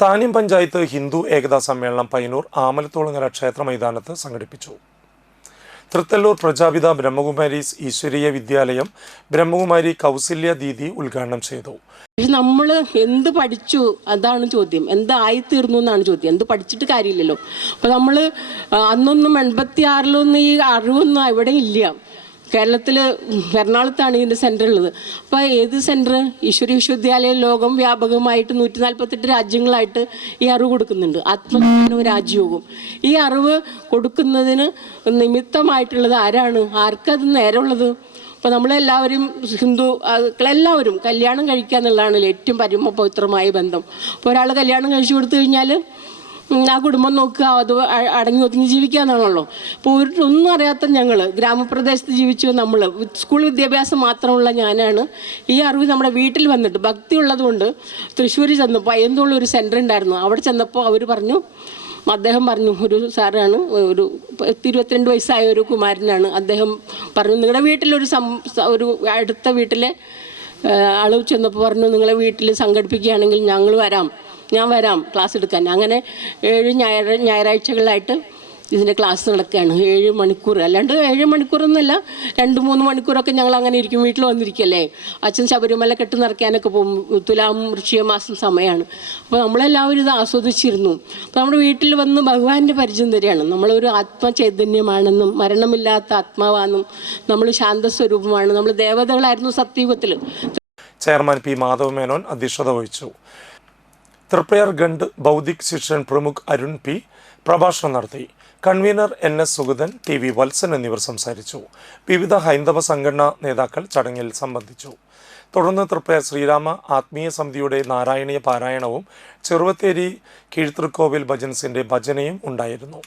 താന്യം പഞ്ചായത്ത് ഹിന്ദു ഏകതാ സമ്മേളനം പയ്യന്നൂർ ആമലത്തോളങ്ങര ക്ഷേത്ര മൈതാനത്ത് സംഘടിപ്പിച്ചു. തൃത്തല്ലൂർ പ്രജാപിത ബ്രഹ്മകുമാരീസ് ഈശ്വരീയ വിദ്യാലയം ബ്രഹ്മകുമാരി കൗസല്യ ദീദി ഉദ്ഘാടനം ചെയ്തു. നമ്മൾ എന്ത് പഠിച്ചു അതാണ് ചോദ്യം, എന്തായിത്തീർന്നു എന്നാണ് ചോദ്യം. എന്ത് പഠിച്ചിട്ട് കാര്യമില്ലല്ലോ. അപ്പോൾ നമ്മൾ അന്നൊന്നും 86 ഈ അറിവൊന്നും ഇവിടെ ഇല്ല. കേരളത്തിൽ എറണാകുളത്താണ് ഇതിൻ്റെ സെൻറ്റർ ഉള്ളത്. അപ്പോൾ ഏത് സെൻറ്റർ? ഈശ്വരീയ വിശ്വവിദ്യാലയം ലോകം വ്യാപകമായിട്ട് 148 രാജ്യങ്ങളായിട്ട് ഈ അറിവ് കൊടുക്കുന്നുണ്ട്. ആത്മജ്ഞാനവും രാജ്യയോഗവും. ഈ അറിവ് കൊടുക്കുന്നതിന് നിമിത്തമായിട്ടുള്ളത് ആരാണ്? ആർക്കത് നേരമുള്ളത്? അപ്പോൾ നമ്മളെല്ലാവരും ഹിന്ദുക്കളെല്ലാവരും കല്യാണം കഴിക്കുക എന്നുള്ളതാണ് ഏറ്റവും പരമപവിത്രമായ ബന്ധം. അപ്പോൾ ഒരാൾ കല്യാണം കഴിച്ചു കൊടുത്തു കഴിഞ്ഞാൽ ആ കുടുംബം നോക്കുക, അത് അടങ്ങി ഒതുങ്ങി ജീവിക്കുക എന്നാണല്ലോ. അപ്പോൾ ഒന്നും അറിയാത്ത ഞങ്ങൾ ഗ്രാമപ്രദേശത്ത് ജീവിച്ചു. നമ്മൾ സ്കൂൾ വിദ്യാഭ്യാസം മാത്രമുള്ള ഞാനാണ് ഈ അറിവ് നമ്മുടെ വീട്ടിൽ വന്നിട്ട് ഭക്തി ഉള്ളതുകൊണ്ട് തൃശ്ശൂർ ചെന്നപ്പോൾ പയ്യന്നൂരിൽ ഒരു സെൻറ്റർ ഉണ്ടായിരുന്നു. അവിടെ ചെന്നപ്പോൾ അദ്ദേഹം പറഞ്ഞു, ഒരു സാറാണ്, ഒരു 22 വയസ്സായ ഒരു കുമാരനാണ്. അദ്ദേഹം പറഞ്ഞു, നിങ്ങളുടെ വീട്ടിലൊരു ഒരു അടുത്ത വീട്ടിലെ ആൾ ചെന്നപ്പോൾ പറഞ്ഞു, നിങ്ങളെ വീട്ടിൽ സംഘടിപ്പിക്കുകയാണെങ്കിൽ ഞാൻ വരാം ക്ലാസ് എടുക്കാൻ. അങ്ങനെ 7 ഞായറാഴ്ചകളായിട്ട് ഇതിൻ്റെ ക്ലാസ് നടക്കുകയാണ്. 7 മണിക്കൂർ, അല്ലാണ്ട് 7 മണിക്കൂറൊന്നുമല്ല, 2-3 മണിക്കൂറൊക്കെ ഞങ്ങൾ അങ്ങനെ ഇരിക്കും. വീട്ടിൽ വന്നിരിക്കല്ലേ, അച്ഛൻ ശബരിമല കെട്ട് നിറയ്ക്കാനൊക്കെ പോകും. തുലാം വൃശ്ചിക മാസം സമയമാണ്. അപ്പോൾ നമ്മളെല്ലാവരും ഇത് ആസ്വദിച്ചിരുന്നു. അപ്പോൾ നമ്മുടെ വീട്ടിൽ വന്ന് ഭഗവാന്റെ പരിചയം തരികയാണ്. നമ്മളൊരു ആത്മചൈതന്യമാണെന്നും മരണമില്ലാത്ത ആത്മാവാണെന്നും നമ്മൾ ശാന്തസ്വരൂപമാണ്, നമ്മൾ ദേവതകളായിരുന്നു സത്യയുഗത്തിൽ. ചെയർമാൻ പി മാധവ് മേനോൻ അധ്യക്ഷത വഹിച്ചു. തൃപ്രയാർ ഗണ്ട് ബൗദ്ധിക് ശിക്ഷൻ പ്രമുഖ് അരുൺ പി പ്രഭാഷണം നടത്തി. Convener NS Sugathan, TV Valsan എന്നിവർ സംസാരിച്ചു. വിവിധ ഹൈന്ദവ സംഘടനാ നേതാക്കൾ ചടങ്ങിൽ സംബന്ധിച്ചു. തുടർന്ന് തൃപ്രയാർ ശ്രീരാമ ആത്മീയ സമിതിയുടെ നാരായണീയ പാരായണവും ചെറുവത്തേരി കീഴ്തൃക്കോവിൽ ഭജൻസിന്റെ ഭജനയും ഉണ്ടായിരുന്നു.